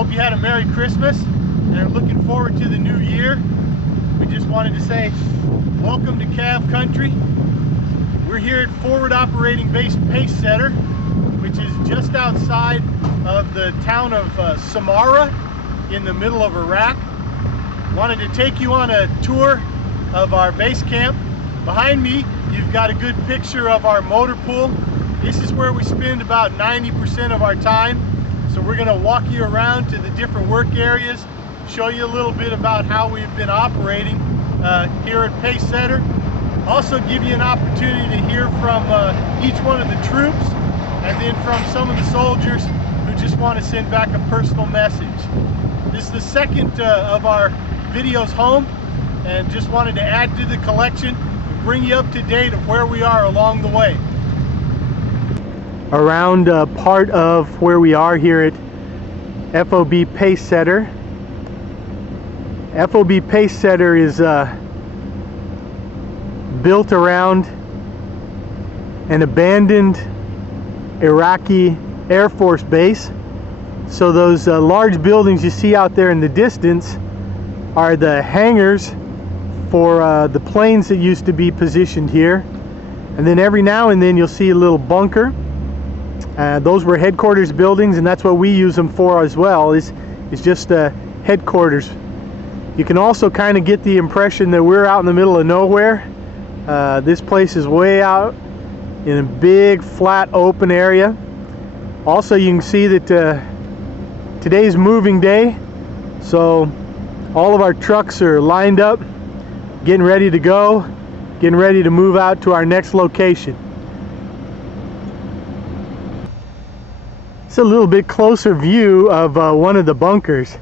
Hope you had a Merry Christmas and are looking forward to the new year. We just wanted to say welcome to Cav Country. We're here at Forward Operating Base Pacesetter, which is just outside of the town of Samara in the middle of Iraq. Wanted to take you on a tour of our base camp. Behind me, you've got a good picture of our motor pool. This is where we spend about 90% of our time. So we're going to walk you around to the different work areas, show you a little bit about how we've been operating here at Pacesetter. Also give you an opportunity to hear from each one of the troops and then from some of the soldiers who just want to send back a personal message. This is the second of our videos home, and just wanted to add to the collection and bring you up to date of where we are along the way. Around part of where we are here at FOB Pacesetter. FOB Pacesetter is built around an abandoned Iraqi Air Force base. So those large buildings you see out there in the distance are the hangars for the planes that used to be positioned here. And then every now and then you'll see a little bunker. Those were headquarters buildings, and that's what we use them for as well, is just headquarters. You can also kind of get the impression that we're out in the middle of nowhere. This place is way out in a big flat open area. Also, you can see that today's moving day, so all of our trucks are lined up, getting ready to go, getting ready to move out to our next location. It's a little bit closer view of one of the bunkers.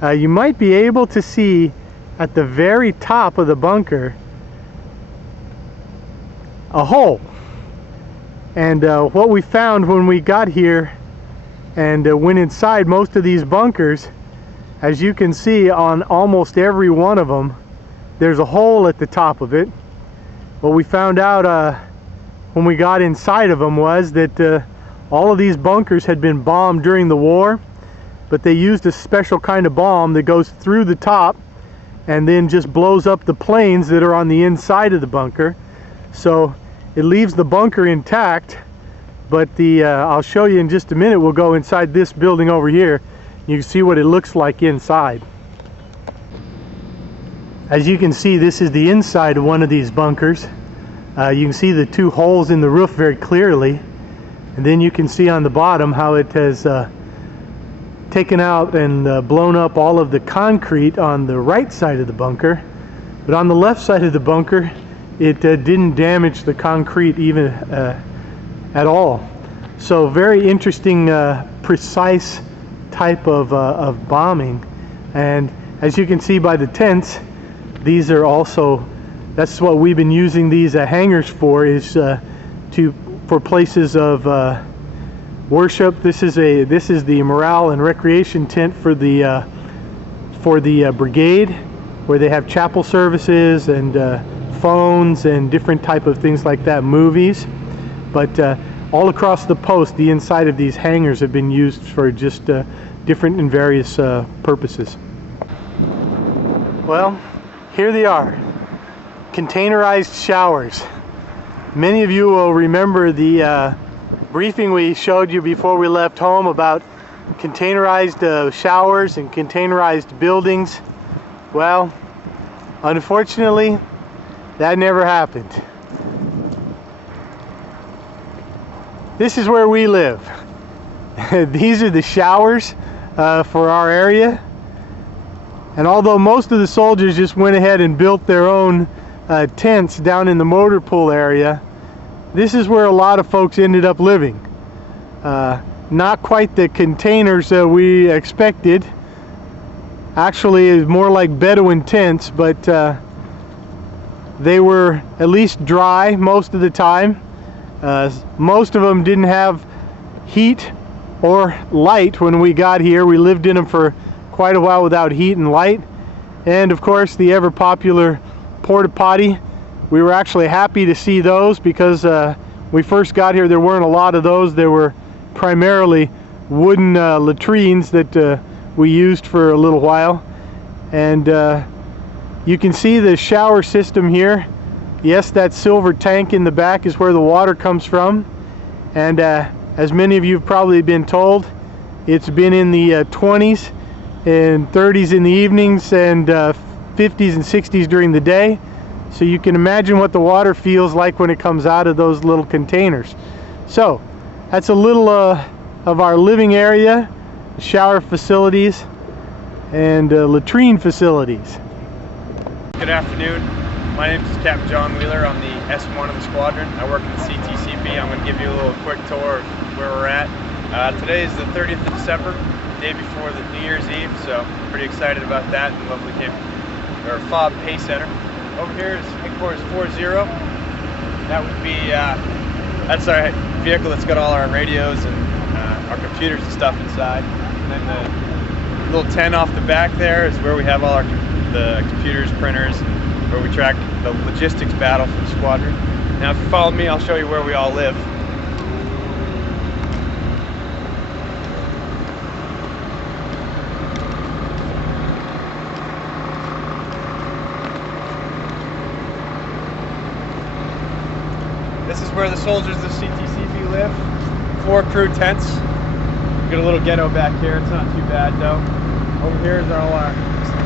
You might be able to see at the very top of the bunker a hole. And what we found when we got here and went inside most of these bunkers, as you can see on almost every one of them, there's a hole at the top of it. What we found out when we got inside of them was that all of these bunkers had been bombed during the war, but they used a special kind of bomb that goes through the top and then just blows up the planes that are on the inside of the bunker. So it leaves the bunker intact, but I'll show you in just a minute. We'll go inside this building over here. You can see what it looks like inside. As you can see, this is the inside of one of these bunkers. You can see the two holes in the roof very clearly. And then you can see on the bottom how it has taken out and blown up all of the concrete on the right side of the bunker. But on the left side of the bunker, it didn't damage the concrete even at all. So very interesting, precise type of bombing. And as you can see by the tents, these are also, that's what we've been using these hangars for, is for places of worship. This is the morale and recreation tent for the brigade, where they have chapel services and phones and different type of things like that, movies. But all across the post, the inside of these hangars have been used for just different and various purposes. Well, here they are, containerized showers. Many of you will remember the briefing we showed you before we left home about containerized showers and containerized buildings. Well, unfortunately, that never happened. This is where we live. These are the showers for our area. And although most of the soldiers just went ahead and built their own tents down in the motor pool area, this is where a lot of folks ended up living. Not quite the containers that we expected. Actually, it's more like Bedouin tents, but they were at least dry most of the time. Most of them didn't have heat or light when we got here. We lived in them for quite a while without heat and light. And of course, the ever popular porta potty. We were actually happy to see those because we first got here, there weren't a lot of those. There were primarily wooden latrines that we used for a little while. And you can see the shower system here. Yes, that silver tank in the back is where the water comes from. And as many of you have probably been told, it's been in the 20s and 30s in the evenings and 50s and 60s during the day. So you can imagine what the water feels like when it comes out of those little containers. So that's a little of our living area, shower facilities, and latrine facilities. Good afternoon. My name is Captain John Wheeler. I'm the S1 of the Squadron. I work in the CTCP. I'm going to give you a little quick tour of where we're at. Today is the 30th of December, day before the New Year's Eve, so pretty excited about that. And lovely camp, or Foward Pacesetter. Over here is headquarters 40. That would be that's our vehicle that's got all our radios and our computers and stuff inside. And then the little tent off the back there is where we have all the computers, printers, and where we track the logistics battle for the squadron. Now if you follow me, I'll show you where we all live. This is where the soldiers of the CTCP live. 4 crew tents. We got a little ghetto back here, it's not too bad though. Over here is all our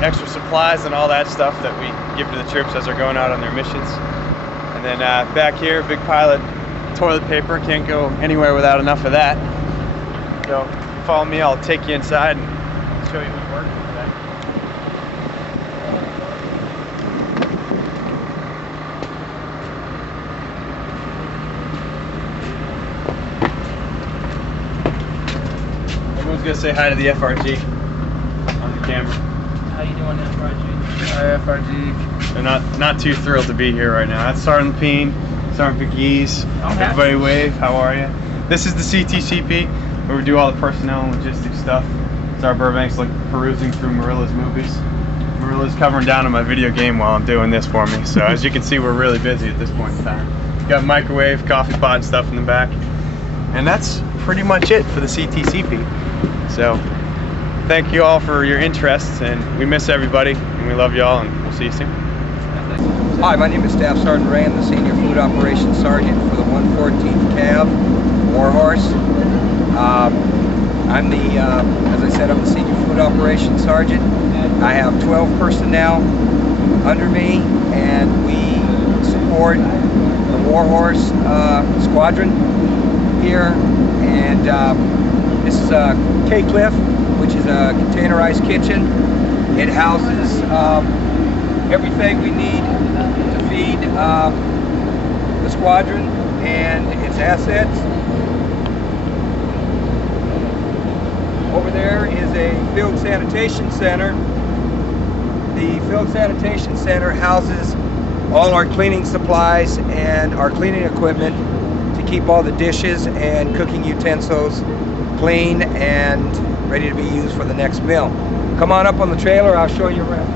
extra supplies and all that stuff that we give to the troops as they're going out on their missions. And then back here, big pile of toilet paper. Can't go anywhere without enough of that. So if you follow me, I'll take you inside and show you what's working today. Everyone's gonna say hi to the FRG on the camera. How you doing, FRG? Hi, FRG. They're not too thrilled to be here right now. That's Sergeant Peen, Sergeant McGee's. Everybody wave. How are you? This is the CTCP, where we do all the personnel and logistics stuff. Sarah Burbank's like perusing through Marilla's movies. Marilla's covering down on my video game while I'm doing this for me. So as you can see, we're really busy at this point in time. We've got microwave, coffee pot, and stuff in the back. And that's pretty much it for the CTCP. So thank you all for your interest, and we miss everybody, and we love you all, and we'll see you soon. Hi, my name is Staff Sergeant Ray. I'm the Senior Food Operations Sergeant for the 114th Cav Warhorse. I'm the, as I said, I'm the Senior Food Operations Sergeant. I have 12 personnel under me, and we support the Warhorse Squadron here. And this is K-Cliff, which is a containerized kitchen. It houses everything we need to feed the squadron and its assets. Over there is a field sanitation center. The field sanitation center houses all our cleaning supplies and our cleaning equipment to keep all the dishes and cooking utensils clean and ready to be used for the next meal. Come on up on the trailer, I'll show you around.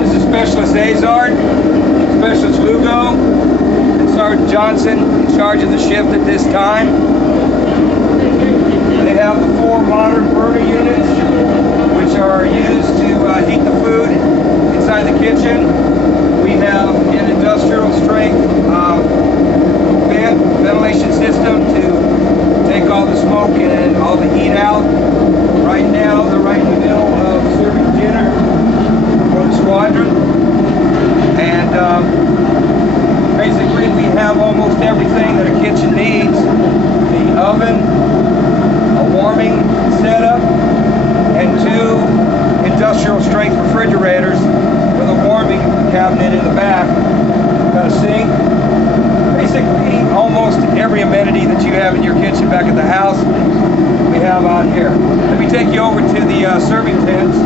This is Specialist Azard, Specialist Lugo, and Sergeant Johnson in charge of the shift at this time. They have the 4 modern burner units, which are used to heat the food inside the kitchen. We have an industrial strength ventilation system to take all the smoke and all the heat out. Right now, they're right in the middle of serving dinner for the squadron. And basically, we have almost everything that a kitchen needs. The oven, a warming setup, and 2 industrial strength refrigerators with a warming cabinet in the back. Got a sink. Basically, almost every amenity that you have in your kitchen back at the house, we have out here. Let me take you over to the serving tents.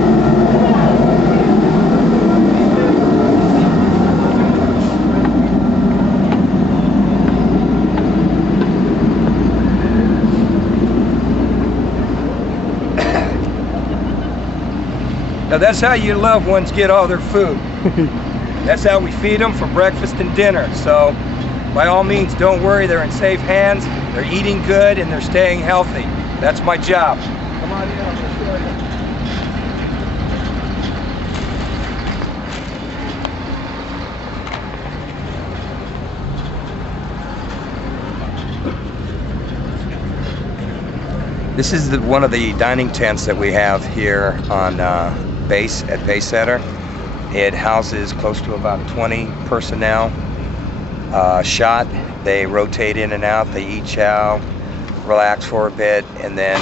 Now that's how your loved ones get all their food. That's how we feed them for breakfast and dinner. So by all means, don't worry, they're in safe hands, they're eating good, and they're staying healthy. That's my job. Come on in, I'm gonna show you. This is one of the dining tents that we have here on base at Pacesetter. It houses close to about 20 personnel. Shot, they rotate in and out, they eat chow, relax for a bit, and then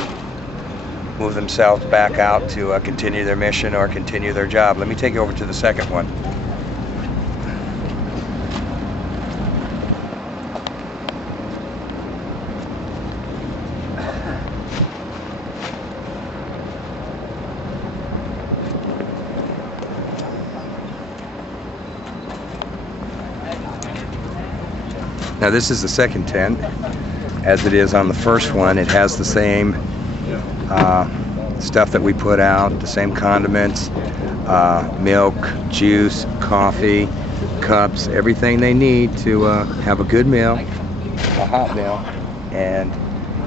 move themselves back out to continue their mission or continue their job. Let me take you over to the second one. Now this is the second tent, as it is on the first one. It has the same stuff that we put out, the same condiments, milk, juice, coffee, cups, everything they need to have a good meal, a hot meal, and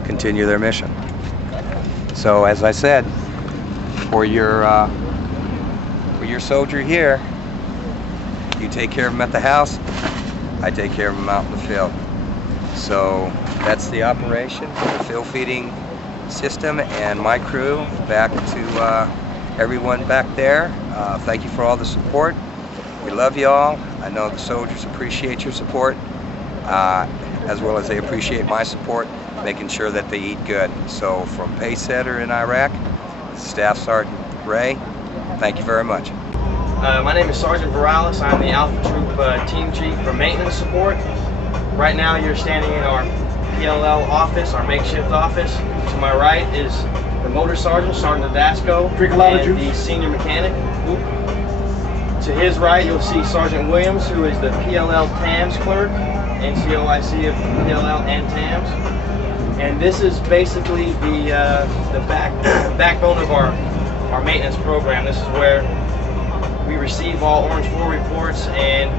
continue their mission. So as I said, for your soldier here, you take care of them at the house, I take care of them out in the field. So that's the operation for the field feeding system, and my crew. Back to everyone back there. Thank you for all the support. We love you all. I know the soldiers appreciate your support, as well as they appreciate my support, making sure that they eat good. So from Pacesetter in Iraq, Staff Sergeant Ray, thank you very much. My name is Sergeant Morales. I'm the Alpha Troop Team Chief for Maintenance Support. Right now you're standing in our PLL office, our makeshift office. To my right is the Motor Sergeant, Sergeant Adasco, and the Senior Mechanic. To his right you'll see Sergeant Williams, who is the PLL TAMS Clerk, NCOIC of PLL and TAMS. And this is basically the backbone of our maintenance program. This is where we receive all Orange 4 reports and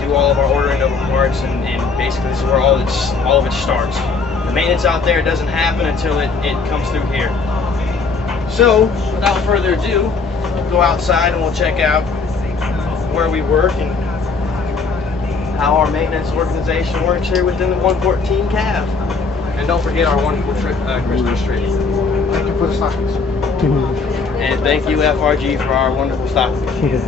do all of our ordering of parts, and basically this is where all of it starts. The maintenance out there doesn't happen until it comes through here. So, without further ado, we'll go outside and we'll check out where we work and how our maintenance organization works here within the 114 CAV. And don't forget our wonderful Christmas tree. Thank you for the stockings. And thank you, FRG, for our wonderful stockings.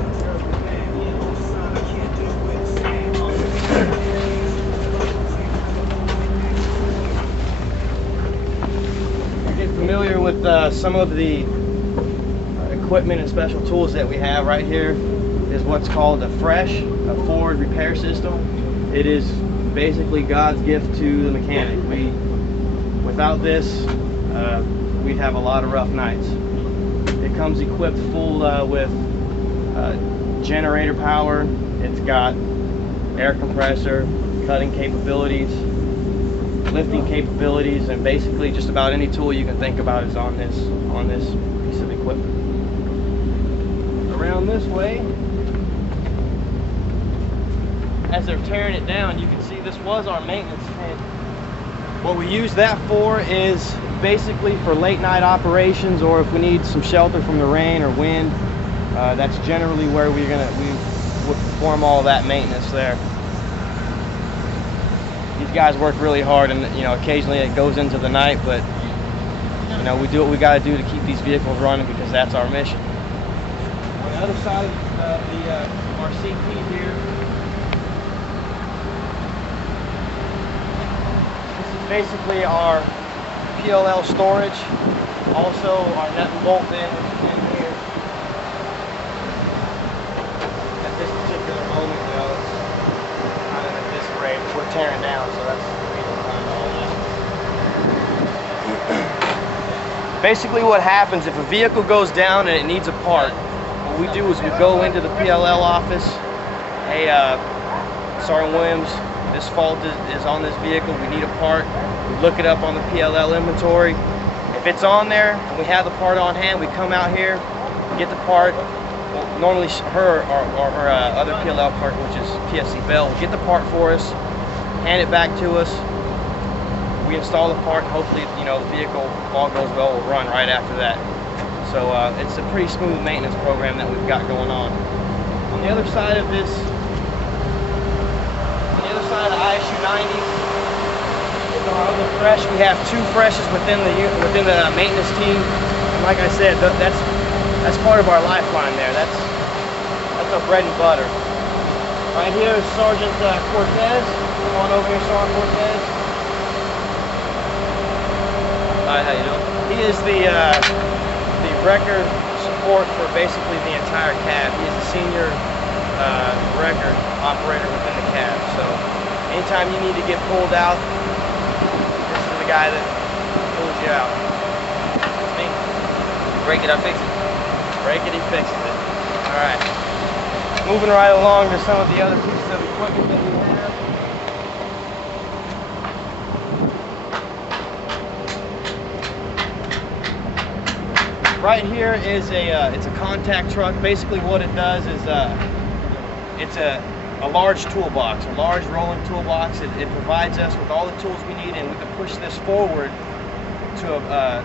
Get familiar with some of the equipment and special tools that we have. Right here is what's called a FRESH, a forward repair system. It is basically God's gift to the mechanic. Without this, we'd have a lot of rough nights. It comes equipped full with generator power. It's got air compressor, cutting capabilities, lifting capabilities, and basically just about any tool you can think about is on this piece of equipment. Around this way, as they're tearing it down, you can see this was our maintenance tent. What we use that for is basically for late night operations, or if we need some shelter from the rain or wind. That's generally where we would perform all that maintenance there. These guys work really hard, and occasionally it goes into the night, but we do what we got to do to keep these vehicles running, because that's our mission. On the other side of our CP here, basically our PLL storage, also our nut and bolt bin, which is in here. At this particular moment, it's kind of at disarray, but we're tearing down, so that's the reason behind all that. Basically what happens if a vehicle goes down and it needs a part, what we do is we go into the PLL office. Hey, Sergeant Williams, this fault is on this vehicle, we need a part. We look it up on the PLL inventory. If it's on there and we have the part on hand, we come out here, get the part. Normally her or her other PLL part, which is PSC Bell, will get the part for us, hand it back to us. We install the part, and hopefully, you know, the vehicle, if all goes well, will run right after that. So it's a pretty smooth maintenance program that we've got going on. On the other side of this, on the other side of the ISU 90 is our other fresh. We have 2 freshes within the maintenance team, and like I said, that's part of our lifeline there. That's our bread and butter. Right here is Sergeant Cortez. Come on over here, Sergeant Cortez. Hi, how you doing? He is the record support for basically the entire cab. He is the senior record operator within the cab. So anytime you need to get pulled out, this is the guy that pulls you out. It's me. Break it, I fix it. Break it, he fixes it. All right. Moving right along to some of the other pieces of equipment that we have. Right here is it's a contact truck. Basically what it does is it's a large toolbox, a large rolling toolbox. It provides us with all the tools we need, and we can push this forward to a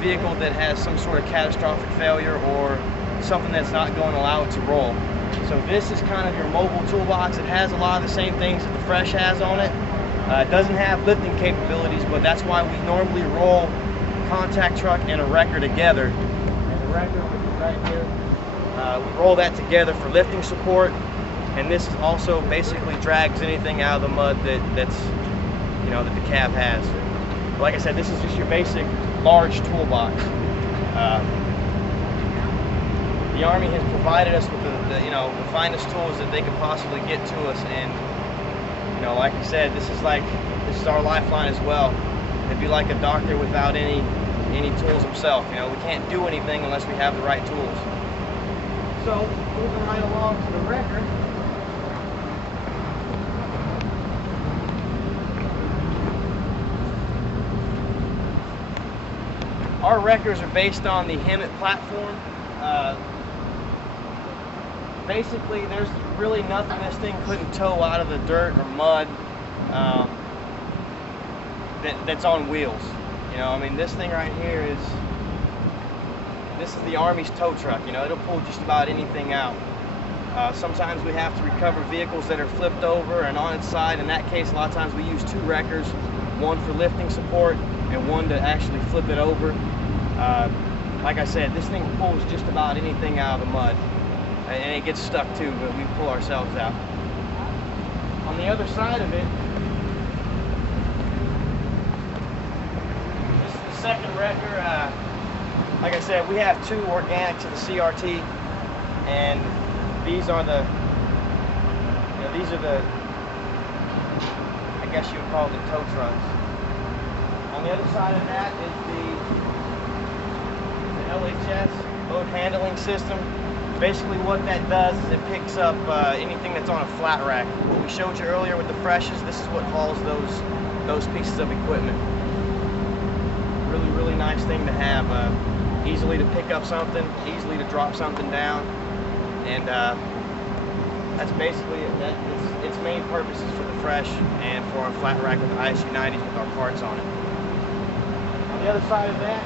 vehicle that has some sort of catastrophic failure or something that's not going to allow it to roll. So this is kind of your mobile toolbox. It has a lot of the same things that the Fresh has on it. It doesn't have lifting capabilities, but that's why we normally roll contact truck and a wrecker together. Wrecker, which is right here. We roll that together for lifting support, and this also basically drags anything out of the mud that's you know, that the cab has. Like I said, this is just your basic large toolbox. The Army has provided us with the you know, the finest tools that they could possibly get to us, and you know, like I said, this is our lifeline as well. It'd be like a doctor without any tools himself. You know, we can't do anything unless we have the right tools. So, moving right along to the wrecker. Our wreckers are based on the Hemet platform. Basically, there's really nothing this thing couldn't tow out of the dirt or mud that's on wheels. You know, I mean, this thing right here this is the Army's tow truck. You know, it'll pull just about anything out. Sometimes we have to recover vehicles that are flipped over and on its side. In that case, a lot of times we use 2 wreckers, one for lifting support and one to actually flip it over. Like I said, this thing pulls just about anything out of the mud, and it gets stuck too, but we pull ourselves out. On the other side of it, this is the second wrecker. Like I said, we have 2 organic to the CRT, and these are the, you know, these are the, I guess you would call it the tow trucks. On the other side of that is the LHS, load handling system. Basically what that does is it picks up anything that's on a flat rack. What we showed you earlier with the Freshes, this is what hauls those pieces of equipment. Really, really nice thing to have. Easily to pick up something, easily to drop something down, and that's basically its main purposes for the Fresh and for our flat rack with the ISU 90s with our parts on it. On the other side of that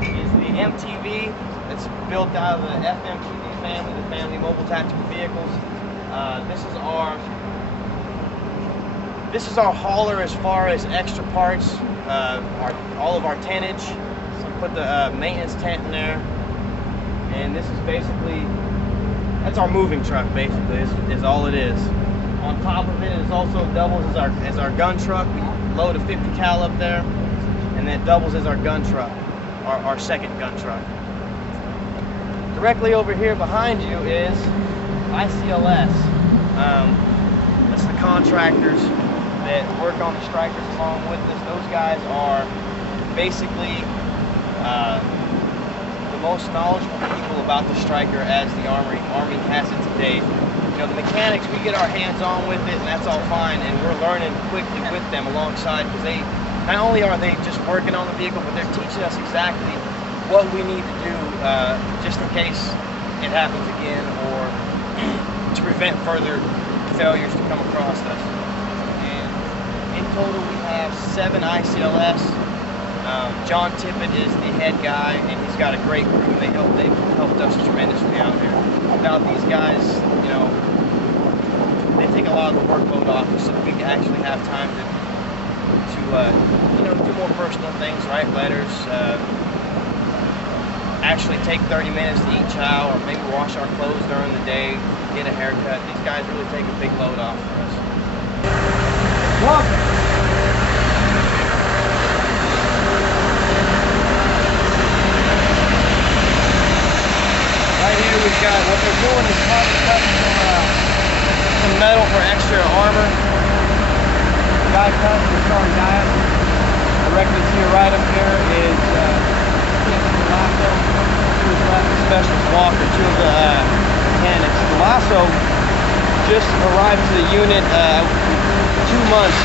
is the MTV. It's built out of the FMTV family, the Family Mobile Tactical Vehicles. This is our hauler as far as extra parts, all of our tonnage. So we put the maintenance tent in there, and this is basically, that's our moving truck basically, is all it is. On top of it, it also doubles as our gun truck. We load a 50 cal up there, and then it doubles as our gun truck, our second gun truck. Directly over here behind you is ICLS. That's the contractors that work on the Strikers along with us. Those guys are basically the most knowledgeable people about the Striker as the Army has it today. You know, the mechanics, we get our hands on with it, and that's all fine, and we're learning quickly with them alongside, because not only are they just working on the vehicle, but they're teaching us exactly what we need to do just in case it happens again, or to prevent further failures to come across us. And in total, we have 7 ICLS. John Tippett is the head guy, and he's got a great crew. They've helped us tremendously out there. Without these guys, you know, they take a lot of the workload off us, so we can actually have time to you know, do more personal things, write letters, actually take 30 minutes to eat chow, or maybe wash our clothes during the day, get a haircut. These guys really take a big load off for us. Welcome. Right here we've got, what they're doing is cutting some metal for extra armor. The guy cutting the starting diet. Directly to your right up here is Specialist Walker, 2 of the mechanics. Galasso just arrived to the unit 2 months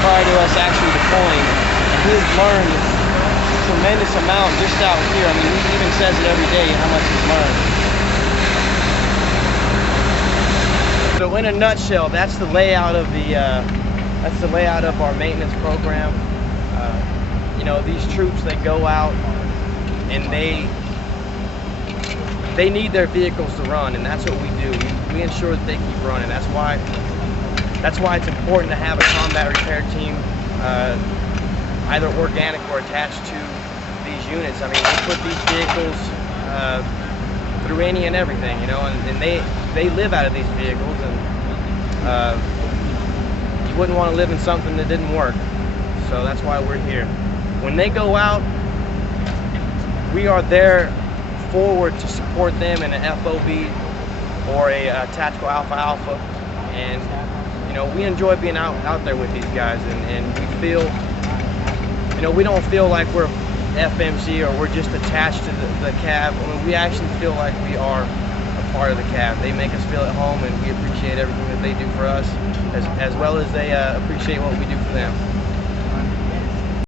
prior to us actually deploying, and he's learned a tremendous amount just out here. I mean, he even says it every day how much he's learned. So in a nutshell, that's the layout of our maintenance program. You know, these troops, they go out and they need their vehicles to run, and that's what we do. We ensure that they keep running. That's why it's important to have a combat repair team, either organic or attached to these units. I mean, we put these vehicles through any and everything, you know, and they live out of these vehicles, and you wouldn't want to live in something that didn't work. So that's why we're here. When they go out, we are there forward to support them in an FOB or a tactical alpha, and you know, we enjoy being out there with these guys, and we feel, you know, we don't feel like we're FMC or we're just attached to the CAV. I mean, we actually feel like we are a part of the CAV. They make us feel at home, and we appreciate everything that they do for us, as well as they appreciate what we do for them.